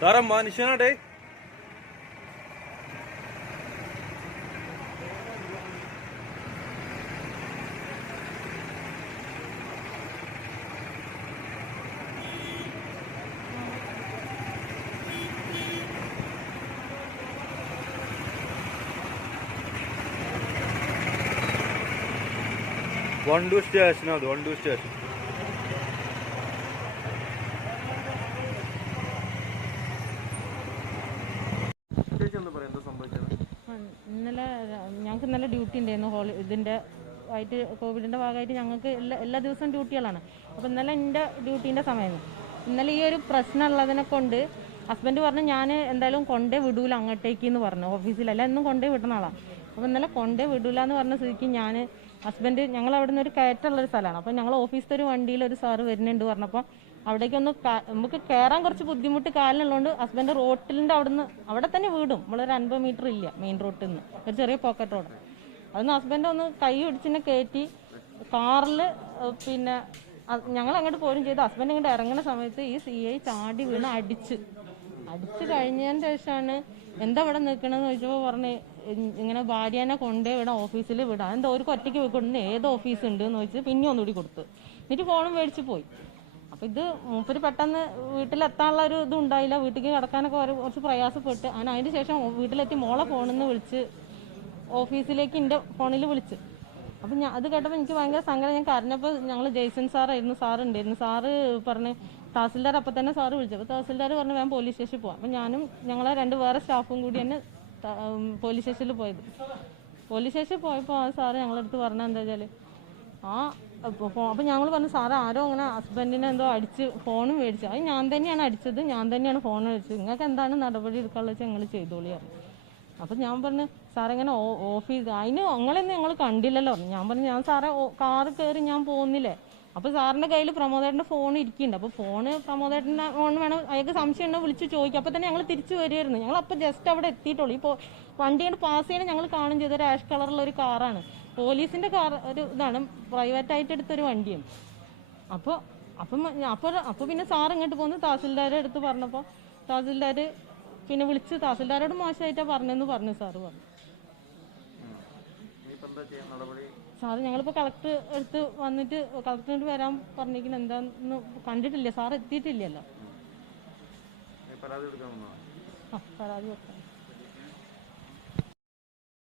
സാറേ മനുഷ്യനാടേ. വണ്ടൂർ സ്റ്റേഷൻ, അത് വണ്ടൂർ സ്റ്റേഷൻ. ഇന്നലെ ഡ്യൂട്ടി ഉണ്ടായിരുന്നു. ഇതിൻ്റെ ആയിട്ട് കോവിഡിൻ്റെ ഭാഗമായിട്ട് ഞങ്ങൾക്ക് എല്ലാ ദിവസവും ഡ്യൂട്ടികളാണ്. അപ്പോൾ ഇന്നലെ എൻ്റെ ഡ്യൂട്ടീൻ്റെ സമയമാണ്. ഇന്നലെ ഈ ഒരു പ്രശ്നം ഉള്ളതിനെ കൊണ്ട് ഹസ്ബൻഡ് പറഞ്ഞു ഞാൻ എന്തായാലും കൊണ്ടേ വിടൂല അങ്ങോട്ടേക്ക് എന്ന് പറഞ്ഞു. ഓഫീസിലല്ല, എന്നും കൊണ്ടേ വിടുന്ന ആളാണ്. അപ്പോൾ ഇന്നലെ കൊണ്ടേ വിടൂല എന്ന് പറഞ്ഞ സ്ഥിതിക്ക് ഞാൻ ഹസ്ബൻഡ് ഞങ്ങൾ അവിടെ നിന്ന് ഒരു കയറ്റുള്ളൊരു സ്ഥലമാണ്. അപ്പോൾ ഞങ്ങൾ ഓഫീസിലത്തെ ഒരു വണ്ടിയിൽ ഒരു സാറ് വരുന്നുണ്ട് പറഞ്ഞപ്പോൾ അവിടേക്കൊന്ന് നമുക്ക് കയറാൻ കുറച്ച് ബുദ്ധിമുട്ട് കാലിനുള്ളതുകൊണ്ട് ഹസ്ബൻഡ് റോട്ടിൻ്റെ അവിടെ തന്നെ വീടും. നമ്മളൊരു 50 മീറ്റർ ഇല്ല മെയിൻ റോട്ടിൽ നിന്ന്, ഒരു ചെറിയ പോക്കറ്റ് റോഡ്. അതൊന്ന് ഹസ്ബൻഡ് ഒന്ന് കൈ പിടിച്ചിനെ കയറ്റി കാറിൽ പിന്നെ ഞങ്ങൾ അങ്ങോട്ട് പോരും ചെയ്ത്. ഹസ്ബൻഡ് ഇങ്ങോട്ട് ഇറങ്ങുന്ന സമയത്ത് ഈ CI ചാടി വീണ് അടിച്ച് കഴിഞ്ഞതിന് ശേഷമാണ് എന്താ ഇവിടെ നിൽക്കണമെന്ന് ചോദിച്ചപ്പോൾ പറഞ്ഞ് ഇങ്ങനെ ഭാര്യനെ കൊണ്ടേ വിടാം, ഓഫീസിൽ വിടാം. എന്താ ഒരു ഒറ്റയ്ക്ക് പോയിക്കൊണ്ടു, ഏത് ഓഫീസ് ഉണ്ട് എന്ന് ചോദിച്ച് പിന്നെ ഒന്നുകൂടി കൊടുത്ത്, എന്നിട്ട് ഫോണും മേടിച്ച് പോയി. അപ്പോൾ ഇത് മൂപ്പര് പെട്ടെന്ന് വീട്ടിലെത്താനുള്ള ഒരു ഇതും ഉണ്ടായില്ല, വീട്ടിലേക്ക് കിടക്കാനൊക്കെ കുറച്ച് പ്രയാസപ്പെട്ട് അതിന് ശേഷം വീട്ടിലെത്തി മോളെ ഫോണിൽ നിന്ന് വിളിച്ച് ഓഫീസിലേക്ക് എൻ്റെ ഫോണിൽ വിളിച്ച്. അപ്പം അത് കേട്ടപ്പോൾ എനിക്ക് ഭയങ്കര സങ്കടം. ഞാൻ കരഞ്ഞപ്പോൾ ഞങ്ങൾ ജെയ്സൺ സാറുണ്ടായിരുന്നു. സാറ് പറഞ്ഞ് തഹസിൽദാർ അപ്പം തന്നെ സാറ് വിളിച്ചു. അപ്പോൾ തഹസിൽദാർ പറഞ്ഞ് വേഗം പോലീസ് സ്റ്റേഷനിൽ പോകാം. അപ്പം ഞാനും ഞങ്ങളെ 2 വേറെ സ്റ്റാഫും കൂടി തന്നെ പോലീസ് സ്റ്റേഷനിൽ പോയത്. പോലീസ് സ്റ്റേഷനിൽ പോയപ്പോൾ ആ സാറ് ഞങ്ങളടുത്ത് പറഞ്ഞത് എന്താ വെച്ചാൽ അപ്പം ഞങ്ങൾ പറഞ്ഞു സാറ് ആരോ അങ്ങനെ ഹസ്ബൻഡിനെ എന്തോ അടിച്ച് ഫോണും മേടിച്ചു. അത് ഞാൻ തന്നെയാണ് അടിച്ചത്, ഞാൻ തന്നെയാണ് ഫോൺ മേടിച്ചത്, നിങ്ങൾക്ക് എന്താണ് നടപടി എടുക്കാനുള്ള വെച്ചാൽ ഞങ്ങൾ ചെയ്തോളി പറഞ്ഞു. അപ്പം ഞാൻ പറഞ്ഞു സാറേ ഇങ്ങനെ ഓഫീസ് അതിന് ഞങ്ങളൊന്നും ഞങ്ങൾ കണ്ടില്ലല്ലോ. ഞാൻ പറഞ്ഞു ഞാൻ സാറേ കാറ് കയറി ഞാൻ പോകുന്നില്ലേ. അപ്പോൾ സാറിൻ്റെ കയ്യിൽ പ്രമോദേട്ടൻ്റെ ഫോൺ ഇരിക്കുന്നുണ്ട്. അപ്പോൾ പ്രമോദേട്ടൻ്റെ ഫോൺ വേണം, അയാൾക്ക് സംശയം ഉണ്ടോ വിളിച്ച് ചോദിക്കും. അപ്പോൾ തന്നെ ഞങ്ങൾ തിരിച്ചു വരുമായിരുന്നു. ഞങ്ങളപ്പോൾ ജസ്റ്റ് അവിടെ എത്തിയിട്ടുള്ളൂ. ഇപ്പോൾ വണ്ടി കൊണ്ട് പാസ് ചെയ്യണം ഞങ്ങൾ കാണും ചെയ്ത ഒരു ആഷ് കളറുള്ള ഒരു കാറാണ്, പോലീസിൻ്റെ കാർ, ഒരു ഇതാണ് പ്രൈവറ്റായിട്ട് എടുത്തൊരു വണ്ടിയാണ്. അപ്പോൾ പിന്നെ സാർ ഇങ്ങോട്ട് പോകുന്നു. തഹസിൽദാരെ അടുത്ത് പറഞ്ഞപ്പോൾ തഹസിൽദാർ പിന്നെ വിളിച്ച് തഹസിൽദാരോട് മോശമായിട്ടാണ് പറഞ്ഞെന്ന് പറഞ്ഞു. സാറ് പറഞ്ഞു സാറ് ഞങ്ങളിപ്പോൾ കളക്ടർ അടുത്ത് വന്നിട്ട് കളക്ടറിനോട് വരാൻ പറഞ്ഞിരിക്കുന്നത് എന്താന്ന് കണ്ടിട്ടില്ല, സാർ എത്തിയിട്ടില്ലല്ലോ. പരാതി വെക്കാം.